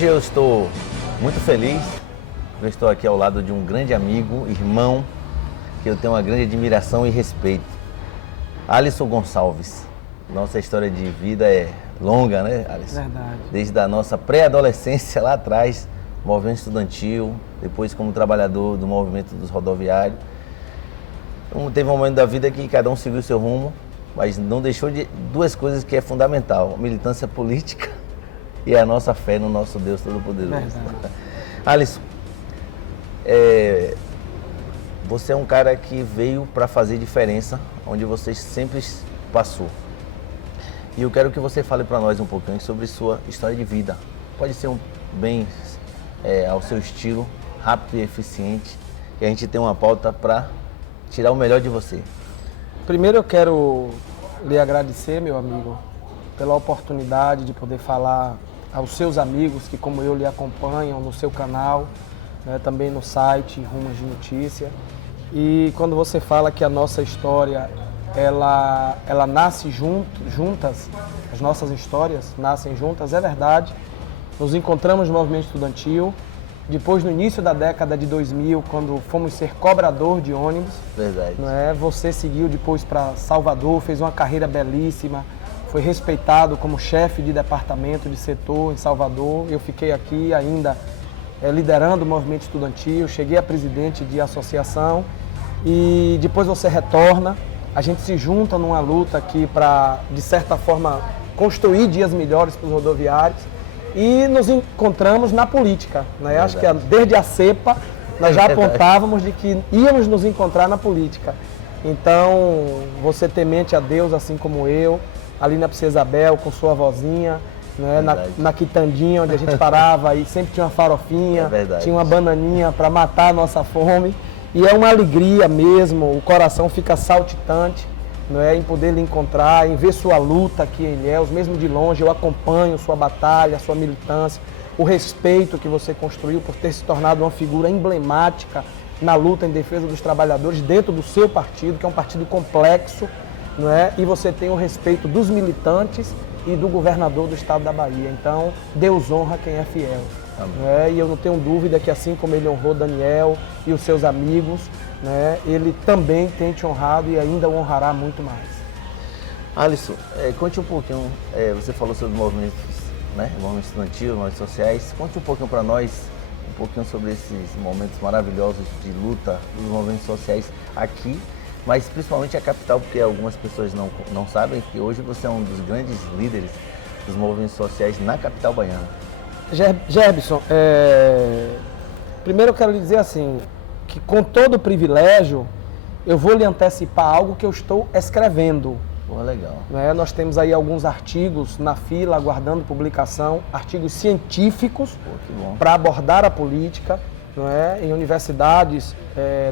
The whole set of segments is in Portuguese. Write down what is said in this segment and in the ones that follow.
Hoje eu estou muito feliz, eu estou aqui ao lado de um grande amigo, irmão, que eu tenho uma grande admiração e respeito. Alisson Gonçalves. Nossa história de vida é longa, né, Alisson? Verdade. Desde a nossa pré-adolescência lá atrás, movimento estudantil, depois como trabalhador do movimento dos rodoviários. Então, teve um momento da vida que cada um seguiu seu rumo, mas não deixou de duas coisas que é fundamental: a militância política e a nossa fé no nosso Deus Todo-Poderoso. Alisson, você é um cara que veio para fazer diferença onde você sempre passou. E eu quero que você fale para nós um pouquinho sobre sua história de vida. Pode ser bem ao seu estilo, rápido e eficiente, que a gente tem uma pauta para tirar o melhor de você. Primeiro eu quero lhe agradecer, meu amigo, pela oportunidade de poder falar aos seus amigos que, como eu, lhe acompanham no seu canal, né, também no site Rumos de Notícia. E quando você fala que a nossa história, ela nasce juntas, as nossas histórias nascem juntas, é verdade. Nos encontramos no movimento estudantil, depois no início da década de 2000, quando fomos ser cobrador de ônibus. Verdade. Né? Você seguiu depois para Salvador, fez uma carreira belíssima, foi respeitado como chefe de departamento de setor em Salvador. Eu fiquei aqui ainda liderando o movimento estudantil, cheguei a presidente de associação e depois você retorna. A gente se junta numa luta aqui para, de certa forma, construir dias melhores para os rodoviários e nos encontramos na política. Né? Acho que desde a cepa nós já apontávamos de que íamos nos encontrar na política. Então, você temente a Deus, assim como eu, ali na Princesa Isabel, com sua vozinha, né? na quitandinha, onde a gente parava e sempre tinha uma farofinha, tinha uma bananinha para matar a nossa fome. E é uma alegria mesmo, o coração fica saltitante, não é, em poder lhe encontrar, em ver sua luta aqui em Ilhéus, mesmo de longe. Eu acompanho sua batalha, sua militância, o respeito que você construiu por ter se tornado uma figura emblemática na luta em defesa dos trabalhadores dentro do seu partido, que é um partido complexo, não é? E você tem o respeito dos militantes e do governador do estado da Bahia. Então, Deus honra quem é fiel. Né? E eu não tenho dúvida que, assim como ele honrou Daniel e os seus amigos, né, ele também tem te honrado e ainda o honrará muito mais. Alisson, conte um pouquinho, você falou sobre movimentos, né, movimento estudantil, movimentos sociais. Conte um pouquinho para nós, um pouquinho sobre esses momentos maravilhosos de luta dos movimentos sociais aqui, mas principalmente a capital, porque algumas pessoas não sabem que hoje você é um dos grandes líderes dos movimentos sociais na capital baiana. Gerbson, primeiro eu quero lhe dizer assim, que com todo o privilégio, eu vou lhe antecipar algo que eu estou escrevendo. Pô, legal. Né? Nós temos aí alguns artigos na fila, aguardando publicação, artigos científicos para abordar a política, não é? Em universidades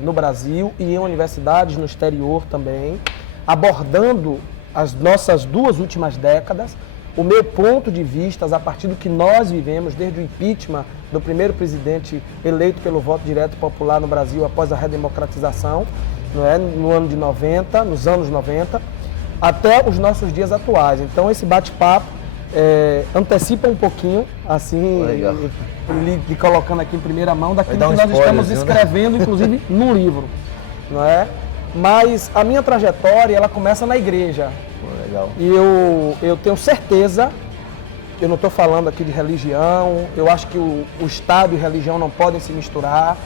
no Brasil e em universidades no exterior também, abordando as nossas duas últimas décadas, o meu ponto de vista a partir do que nós vivemos desde o impeachment do primeiro presidente eleito pelo voto direto popular no Brasil após a redemocratização, não é? No ano de 90, nos anos 90, até os nossos dias atuais. Então esse bate-papo antecipa um pouquinho, assim, lhe colocando aqui em primeira mão, daquilo que nós estamos escrevendo, inclusive, num livro, não é? Mas a minha trajetória, ela começa na igreja. Legal. E eu tenho certeza, eu não estou falando aqui de religião, eu acho que o Estado e religião não podem se misturar,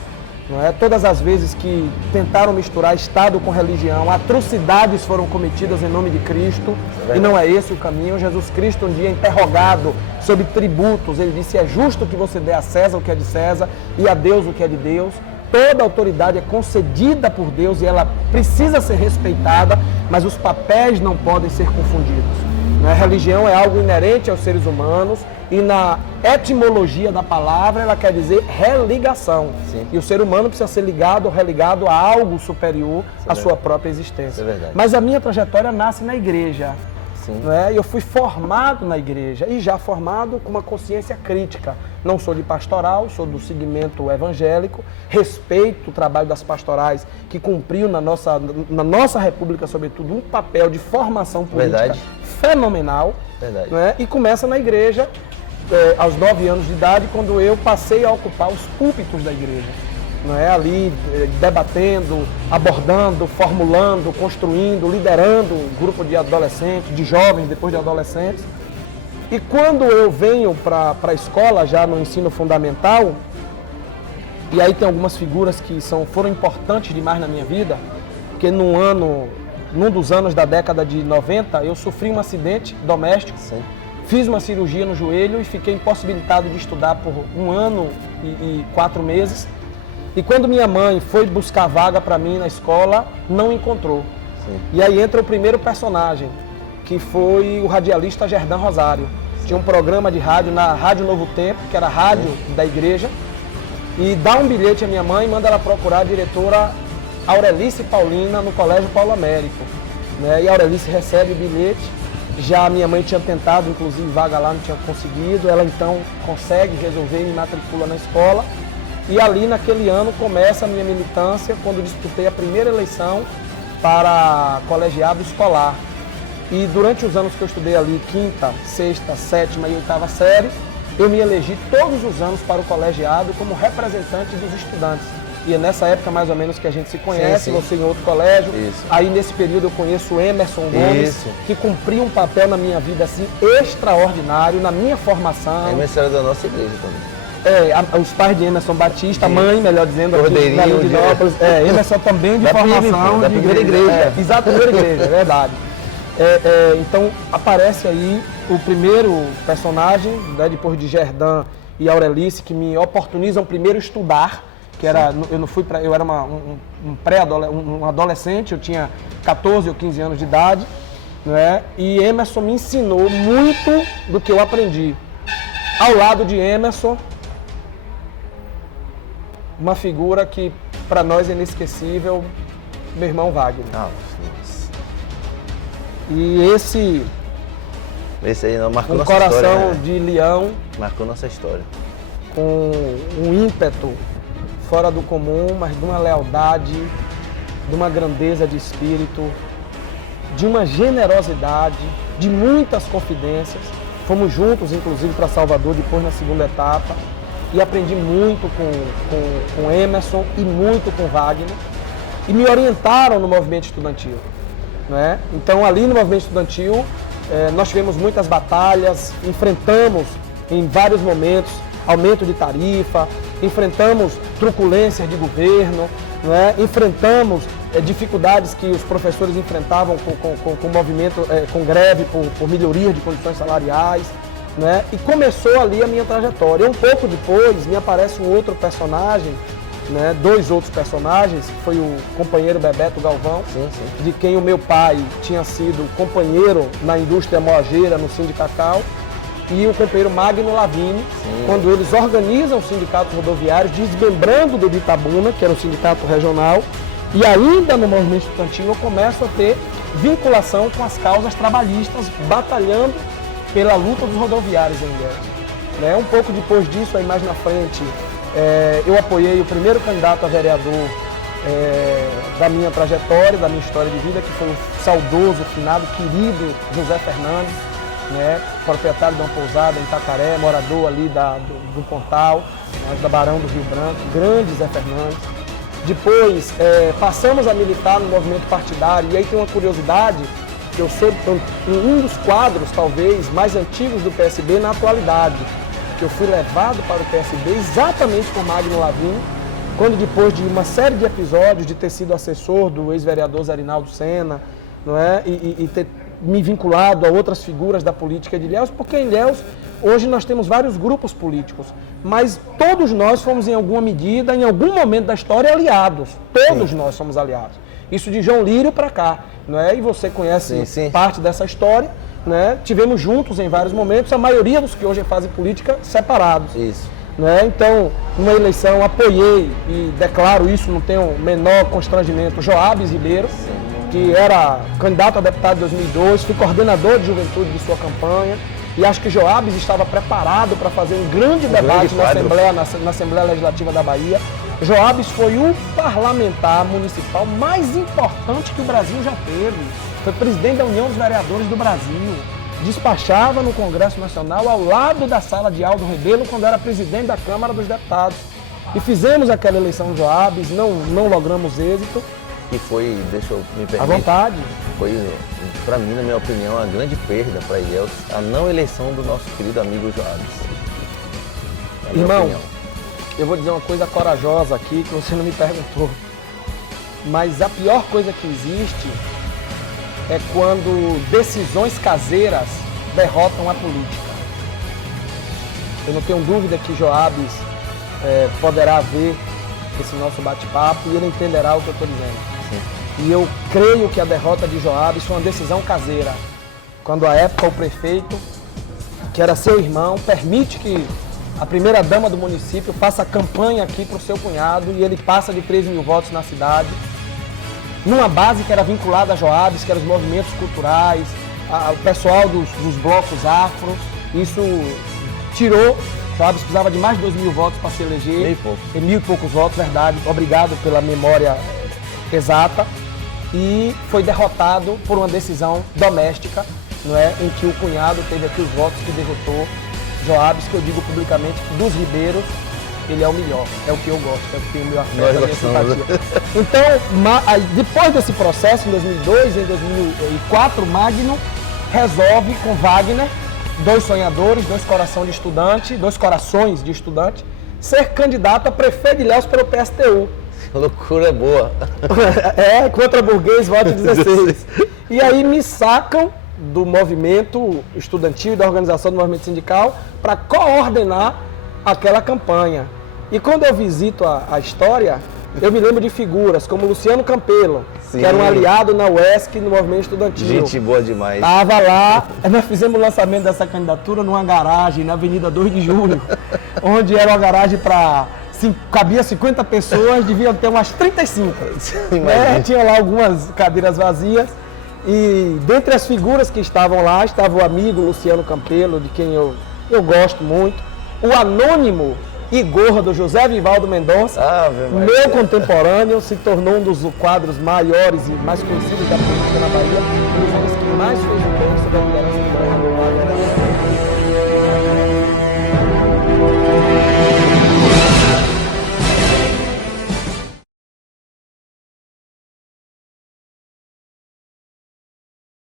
não é? Todas as vezes que tentaram misturar Estado com religião, atrocidades foram cometidas em nome de Cristo, e não é esse o caminho. Jesus Cristo, um dia interrogado sobre tributos, ele disse: é justo que você dê a César o que é de César e a Deus o que é de Deus. Toda autoridade é concedida por Deus e ela precisa ser respeitada, mas os papéis não podem ser confundidos. A religião é algo inerente aos seres humanos e na etimologia da palavra ela quer dizer religação. Sim. E o ser humano precisa ser ligado ou religado a algo superior à sua própria existência. É verdade. Mas a minha trajetória nasce na igreja. Sim. Não é? Eu fui formado na igreja e já formado com uma consciência crítica. Não sou de pastoral, sou do segmento evangélico, respeito o trabalho das pastorais que cumpriu na nossa república, sobretudo, um papel de formação política fenomenal. Verdade. Não é? E começa na igreja aos 9 anos de idade, quando eu passei a ocupar os púlpitos da igreja. Não é? Ali debatendo, abordando, formulando, construindo, liderando um grupo de adolescentes, de jovens, depois de adolescentes. E quando eu venho para a escola, já no ensino fundamental, e aí tem algumas figuras que foram importantes demais na minha vida, porque num dos anos da década de 90, eu sofri um acidente doméstico, sim, fiz uma cirurgia no joelho e fiquei impossibilitado de estudar por 1 ano e 4 meses. E quando minha mãe foi buscar vaga para mim na escola, não encontrou. Sim. E aí entra o primeiro personagem, que foi o radialista Gerdan Rosário. Sim. Tinha um programa de rádio na Rádio Novo Tempo, que era a rádio, sim, da igreja, e dá um bilhete à minha mãe e manda ela procurar a diretora Aurelice Paulina no Colégio Paulo Américo. Né? E a Aurelice recebe o bilhete. Já a minha mãe tinha tentado, inclusive, vaga lá, não tinha conseguido. Ela então consegue resolver e me matricula na escola. E ali, naquele ano, começa a minha militância, quando disputei a primeira eleição para colegiado escolar. E durante os anos que eu estudei ali, 5ª, 6ª, 7ª e 8ª série, eu me elegi todos os anos para o colegiado como representante dos estudantes. E é nessa época, mais ou menos, que a gente se conhece, sim, sim. Você em outro colégio. Isso. Aí, nesse período, eu conheço o Emerson Gomes, isso, que cumpriu um papel na minha vida, assim, extraordinário, na minha formação. Emerson era da nossa igreja também. Os pais de Emerson Batista, mãe, melhor dizendo, aqui na Lindinópolis. Emerson também de formação. Da primeira igreja. Exato, primeira igreja, é verdade. Então, aparece aí o primeiro personagem, né, depois de Gerdan e Aurelice, que me oportunizam primeiro estudar, que era, eu era um adolescente, eu tinha 14 ou 15 anos de idade, né, e Emerson me ensinou muito do que eu aprendi. Ao lado de Emerson, uma figura que para nós é inesquecível, meu irmão Wagner. E esse aí não marcou nossa coração história, né? de leão, marcou nossa história. Com um ímpeto fora do comum, mas de uma lealdade, de uma grandeza de espírito, de uma generosidade, de muitas confidências. Fomos juntos, inclusive, para Salvador, depois na segunda etapa, e aprendi muito com Emerson e muito com Wagner, e me orientaram no movimento estudantil. Né? Então, ali no movimento estudantil, nós tivemos muitas batalhas, enfrentamos em vários momentos aumento de tarifa, enfrentamos truculências de governo, né? Enfrentamos dificuldades que os professores enfrentavam com o movimento, com greve por melhoria de condições salariais, né? E começou ali a minha trajetória. Um pouco depois me aparece um outro personagem, né? 2 outros personagens, que foi o companheiro Bebeto Galvão, sim, sim, de quem o meu pai tinha sido companheiro na indústria moageira, no Sindicacau, e o companheiro Magno Lavini, sim, quando eles organizam os sindicatos rodoviários, desmembrando do de Itabuna, que era o sindicato regional, e ainda no movimento estudantil eu começo a ter vinculação com as causas trabalhistas, batalhando pela luta dos rodoviários em Ilhéus. Né? Um pouco depois disso, aí mais na frente, eu apoiei o primeiro candidato a vereador da minha trajetória, da minha história de vida, que foi o saudoso, finado, querido José Fernandes, né? Proprietário de uma pousada em Itacaré, morador ali do Pontal, da Barão do Rio Branco, grande Zé Fernandes. Depois, passamos a militar no movimento partidário, e aí tem uma curiosidade, que eu sou um dos quadros, talvez, mais antigos do PSB na atualidade, que eu fui levado para o PSB exatamente por Magno Lavini, quando depois de uma série de episódios de ter sido assessor do ex-vereador Zé Rinaldo Senna, não é? E ter me vinculado a outras figuras da política de Ilhéus, porque em Ilhéus hoje nós temos vários grupos políticos, mas todos nós fomos em alguma medida, em algum momento da história, aliados. Todos sim, nós somos aliados. Isso de João Lírio para cá, não é? E você conhece sim, sim, parte dessa história, né? Tivemos juntos em vários momentos, a maioria dos que hoje fazem política separados. Isso. Né? Então, numa eleição, apoiei e declaro isso, não tenho o menor constrangimento, Joabes Ribeiro, que era candidato a deputado em 2002, fui coordenador de juventude de sua campanha, e acho que Joabes estava preparado para fazer um grande debate na Assembleia Legislativa da Bahia. Joabes foi o parlamentar municipal mais importante que o Brasil já teve. Foi presidente da União dos Vereadores do Brasil. despachava no Congresso Nacional ao lado da sala de Aldo Rebelo quando era presidente da Câmara dos Deputados. E fizemos aquela eleição Joabes, não logramos êxito. E foi, deixa eu me permitir, À vontade. foi, para mim, na minha opinião, uma grande perda para Ilhéus, a não eleição do nosso querido amigo Joabes. Na minha Irmão, opinião. eu vou dizer uma coisa corajosa aqui que você não me perguntou. Mas a pior coisa que existe é quando decisões caseiras derrotam a política. Eu não tenho dúvida que Joabes poderá ver esse nosso bate-papo e ele entenderá o que eu estou dizendo. Sim. E eu creio que a derrota de Joabes foi uma decisão caseira. Quando à época o prefeito, que era seu irmão, permite que a primeira-dama do município faça campanha aqui para o seu cunhado e ele passa de 13 mil votos na cidade, numa base que era vinculada a Joabes, que eram os movimentos culturais, o pessoal dos blocos afro. Isso tirou. Joabes precisava de mais de 2 mil votos para se eleger. Mil e poucos votos, verdade. Obrigado pela memória exata. E foi derrotado por uma decisão doméstica, não é? Em que o cunhado teve aqui os votos que derrotou Joabes, que eu digo publicamente que dos ribeiros, ele é o melhor. É o que eu gosto, é o que tem o meu afeto, a minha simpatia. Então, depois desse processo, em 2002, em 2004, Magno resolve com Wagner, dois sonhadores, dois corações de estudante, ser candidato a prefeito de Ilhéus pelo PSTU. Loucura boa. Contra burguês, voto 16. E aí me sacam do movimento estudantil e da organização do movimento sindical para coordenar aquela campanha. E quando eu visito a história, eu me lembro de figuras como Luciano Campelo, sim, que era um aliado na UESC no movimento estudantil. Gente boa demais. Estava lá, nós fizemos o lançamento dessa candidatura numa garagem na Avenida 2 de Julho, onde era uma garagem para... cabia 50 pessoas, deviam ter umas 35. Tinha lá algumas cadeiras vazias. E dentre as figuras que estavam lá, estava o amigo Luciano Campelo, de quem eu gosto muito, o anônimo Igor do José Vivaldo Mendonça, meu contemporâneo, se tornou um dos quadros maiores e mais conhecidos da política na Bahia, um dos homens que mais fez